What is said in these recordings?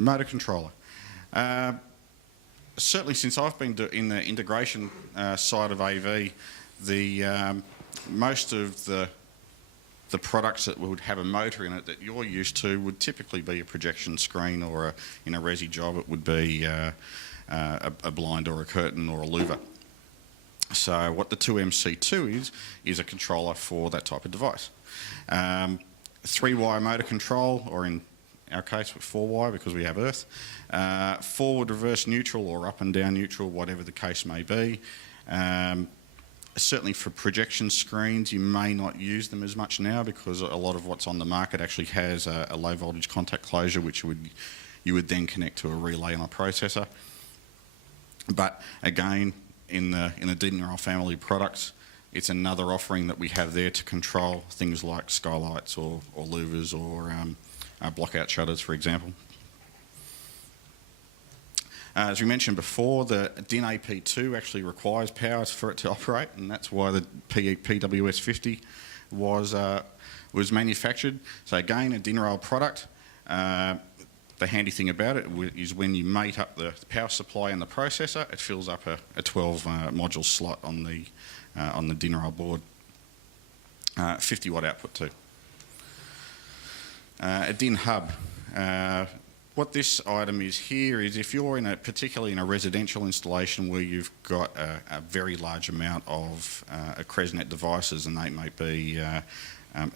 Motor controller. Certainly since I've been in the integration side of AV, most of the products that would have a motor in it that you're used to would typically be a projection screen, or in a resi job it would be a blind or a curtain or a louver. So what the 2MC2 is a controller for that type of device. 3-wire motor control, or in our case with 4-wire because we have earth. Forward, reverse, neutral, or up and down neutral, whatever the case may be. Certainly for projection screens, you may not use them as much now because a lot of what's on the market actually has a low voltage contact closure, which you would then connect to a relay on a processor. But again, in the DINRAIL family of products, it's another offering that we have there to control things like skylights or louvers or block-out shutters, for example. As we mentioned before, the DIN AP2 actually requires power for it to operate, and that's why the PWS50 was manufactured. So again, a DINRAIL product. The handy thing about it is when you mate up the power supply and the processor, it fills up a 12 module slot on the DINRAIL board. 50 watt output too. A DIN hub. What this item is here is if you're particularly in a residential installation where you've got a very large amount of CresNet devices, and they may be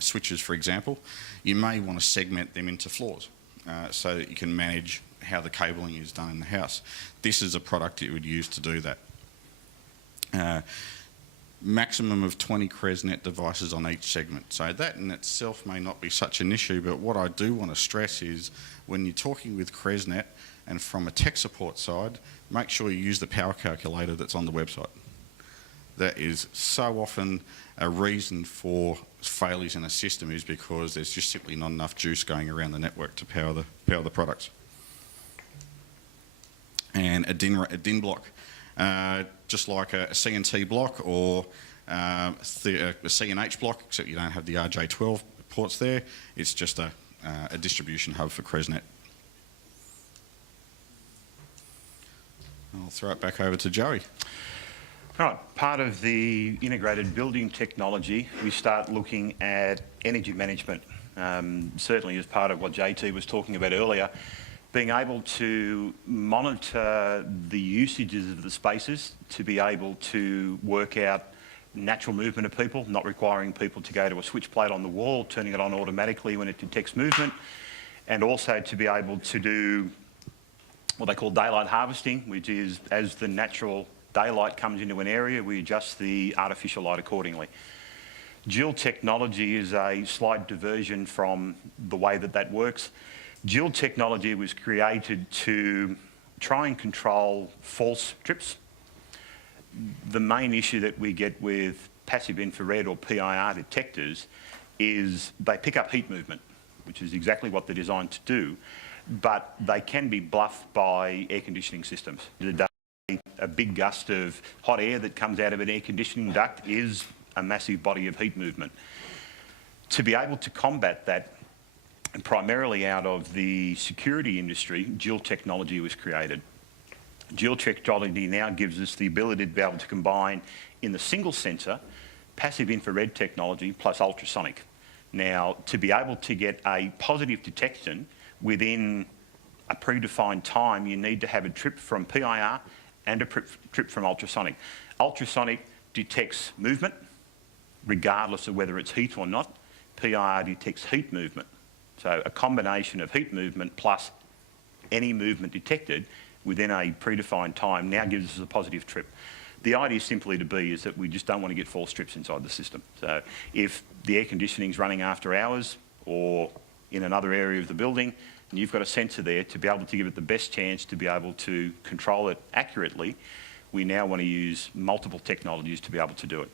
switches, for example, you may want to segment them into floors so that you can manage how the cabling is done in the house. This is a product you would use to do that. Maximum of 20 CresNet devices on each segment. So that in itself may not be such an issue, but what I do want to stress is when you're talking with CresNet and from a tech support side, make sure you use the power calculator that's on the website. That is so often a reason for failures in a system, is because there's just simply not enough juice going around the network to power the products. And a DIN block. Just like a CNT block or a CNH block, except you don't have the RJ12 ports there. It's just a distribution hub for CresNet. I'll throw it back over to Joey. All right, part of the integrated building technology, we start looking at energy management. Certainly as part of what JT was talking about earlier, being able to monitor the usages of the spaces, to be able to work out natural movement of people, not requiring people to go to a switch plate on the wall, turning it on automatically when it detects movement, and also to be able to do what they call daylight harvesting, which is as the natural daylight comes into an area, we adjust the artificial light accordingly. GIL technology is a slight diversion from the way that works. GIL technology was created to try and control false trips. The main issue that we get with passive infrared or PIR detectors is they pick up heat movement, which is exactly what they're designed to do, but they can be bluffed by air conditioning systems. A big gust of hot air that comes out of an air conditioning duct is a massive body of heat movement. To be able to combat that, and primarily out of the security industry, GIL technology was created. GIL technology now gives us the ability to be able to combine in the single sensor passive infrared technology plus ultrasonic. Now, to be able to get a positive detection within a predefined time, you need to have a trip from PIR and a trip from ultrasonic. Ultrasonic detects movement, regardless of whether it's heat or not. PIR detects heat movement. So a combination of heat movement plus any movement detected within a predefined time now gives us a positive trip. The idea simply to be is that we just don't want to get false trips inside the system. So if the air conditioning is running after hours or in another area of the building, and you've got a sensor there to be able to give it the best chance to be able to control it accurately, we now want to use multiple technologies to be able to do it.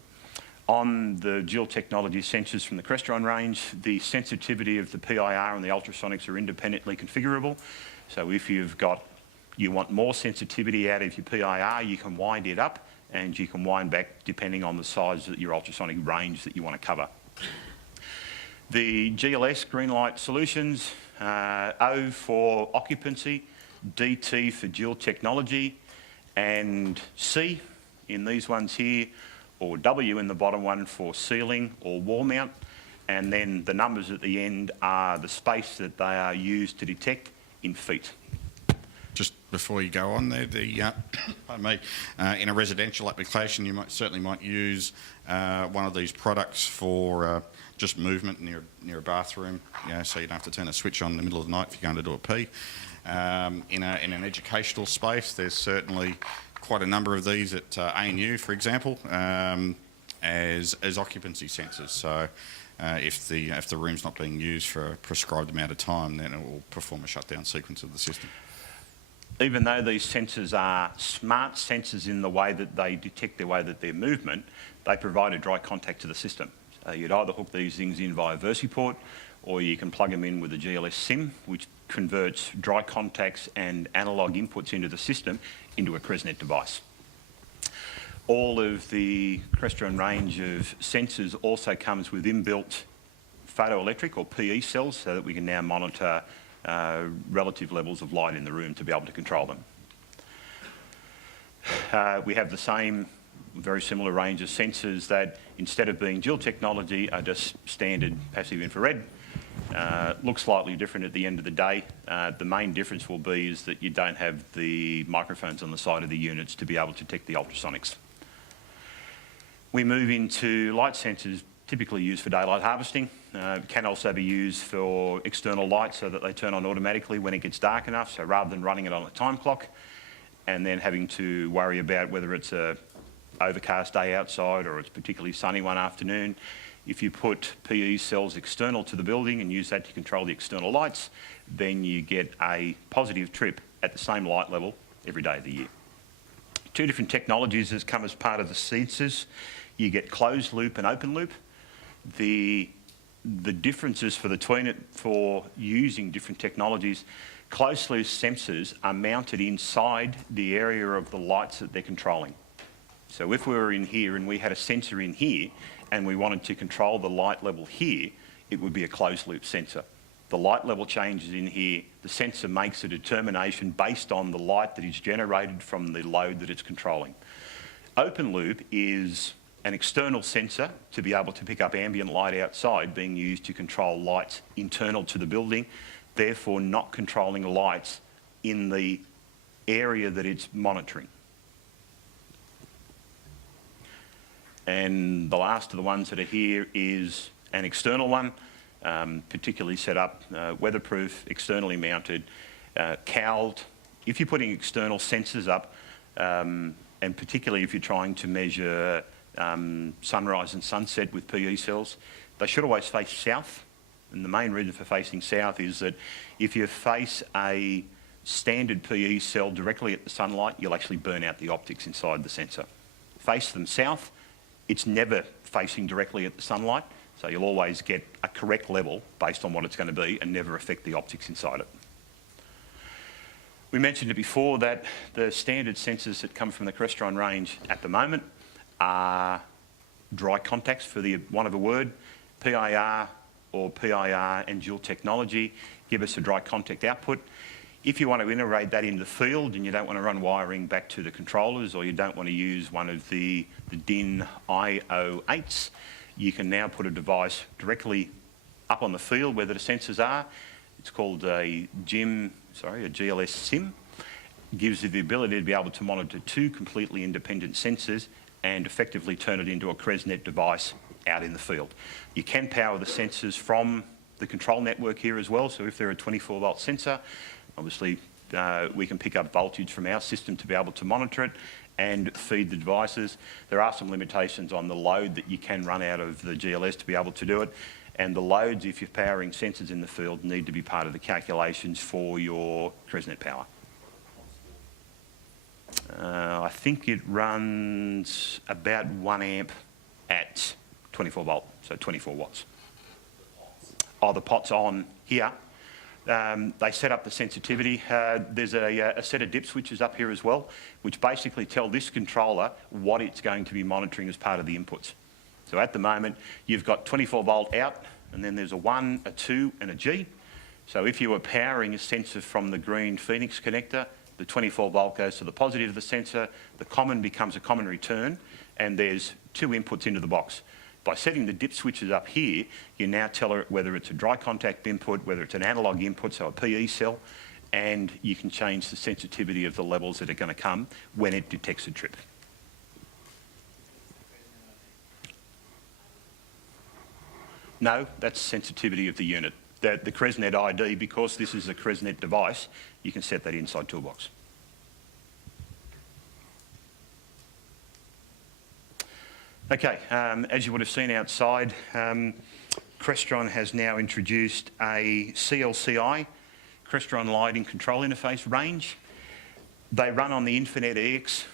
On the GIL technology sensors from the Crestron range, the sensitivity of the PIR and the ultrasonics are independently configurable. So if you want more sensitivity out of your PIR, you can wind it up and you can wind back depending on the size of your ultrasonic range that you want to cover. The GLS Green Light Solutions, O for occupancy, DT for dual technology, and C in these ones here, or W in the bottom one for ceiling or wall mount. And then the numbers at the end are the space that they are used to detect in feet. Just before you go on there, pardon me, in a residential application, you certainly might use one of these products for just movement near a bathroom, so you don't have to turn a switch on in the middle of the night if you're going to do a pee. In an educational space, there's certainly quite a number of these at ANU, for example, as occupancy sensors. So if the room's not being used for a prescribed amount of time, then it will perform a shutdown sequence of the system. Even though these sensors are smart sensors in the way that they detect the way that their movement, they provide a dry contact to the system. So you'd either hook these things in via VersiPort, or you can plug them in with a GLS SIM, which converts dry contacts and analog inputs into the system into a CresNet device. All of the Crestron range of sensors also comes with inbuilt photoelectric or PE cells, so that we can now monitor relative levels of light in the room to be able to control them. We have the same, very similar range of sensors that, instead of being dual technology, are just standard passive infrared. Look slightly different at the end of the day. The main difference will be is that you don't have the microphones on the side of the units to be able to detect the ultrasonics. We move into light sensors, typically used for daylight harvesting. Can also be used for external lights so that they turn on automatically when it gets dark enough. So rather than running it on a time clock and then having to worry about whether it's a overcast day outside or it's particularly sunny one afternoon, if you put PE cells external to the building and use that to control the external lights, then you get a positive trip at the same light level every day of the year. Two different technologies that come as part of the sensors. You get closed loop and open loop. The differences for using different technologies, closed loop sensors are mounted inside the area of the lights that they're controlling. So if we were in here and we had a sensor in here and we wanted to control the light level here, it would be a closed loop sensor. The light level changes in here, the sensor makes a determination based on the light that is generated from the load that it's controlling. Open loop is an external sensor to be able to pick up ambient light outside being used to control lights internal to the building, therefore not controlling lights in the area that it's monitoring. And the last of the ones that are here is an external one, particularly set up, weatherproof, externally mounted, cowled. If you're putting external sensors up, and particularly if you're trying to measure sunrise and sunset with PE cells, they should always face south. And the main reason for facing south is that if you face a standard PE cell directly at the sunlight, you'll actually burn out the optics inside the sensor. Face them south, it's never facing directly at the sunlight, so you'll always get a correct level based on what it's going to be and never affect the optics inside it. We mentioned it before that the standard sensors that come from the Crestron range at the moment are dry contacts, for the want of a word. PIR or PIR and dual technology give us a dry contact output. If you want to integrate that in the field and you don't want to run wiring back to the controllers, or you don't want to use one of the DIN IO8s, you can now put a device directly up on the field where the sensors are. It's called a GLS SIM. Gives you the ability to be able to monitor two completely independent sensors and effectively turn it into a CresNet device out in the field. You can power the sensors from the control network here as well, so if they're a 24-volt sensor, obviously we can pick up voltage from our system to be able to monitor it and feed the devices. There are some limitations on the load that you can run out of the GLS to be able to do it, and the loads, if you're powering sensors in the field, need to be part of the calculations for your CresNet power. I think it runs about 1 amp at 24 volt, so 24 watts. Oh, the pot's on here. They set up the sensitivity. There's a set of dip switches up here as well, which basically tell this controller what it's going to be monitoring as part of the inputs. So at the moment, you've got 24 volt out, and then there's a 1, a 2, and a G. So if you are powering a sensor from the green Phoenix connector, the 24 volt goes to the positive of the sensor, the common becomes a common return, and there's two inputs into the box. By setting the dip switches up here, you now tell it whether it's a dry contact input, whether it's an analog input, so a PE cell, and you can change the sensitivity of the levels that are going to come when it detects a trip. No, that's sensitivity of the unit. The Crestron ID, because this is a Crestron device, you can set that inside Toolbox. Okay, as you would have seen outside, Crestron has now introduced a CLCI, Crestron Lighting Control Interface range. They run on the Infinite EX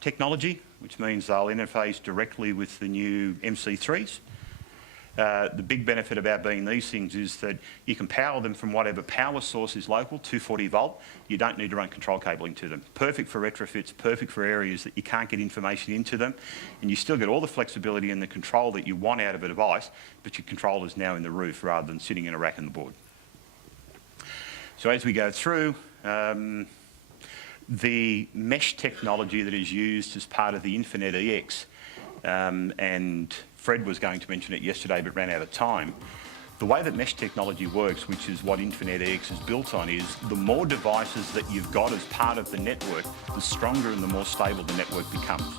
technology, which means they'll interface directly with the new MC3s. The big benefit about being these things is that you can power them from whatever power source is local, 240 volt. You don't need to run control cabling to them. Perfect for retrofits, perfect for areas that you can't get information into them, and you still get all the flexibility and the control that you want out of a device, but your control is now in the roof rather than sitting in a rack in the board. So as we go through, the mesh technology that is used as part of the Infinite EX, and Fred was going to mention it yesterday but ran out of time. The way that mesh technology works, which is what Infinite EX is built on, is the more devices that you've got as part of the network, the stronger and the more stable the network becomes.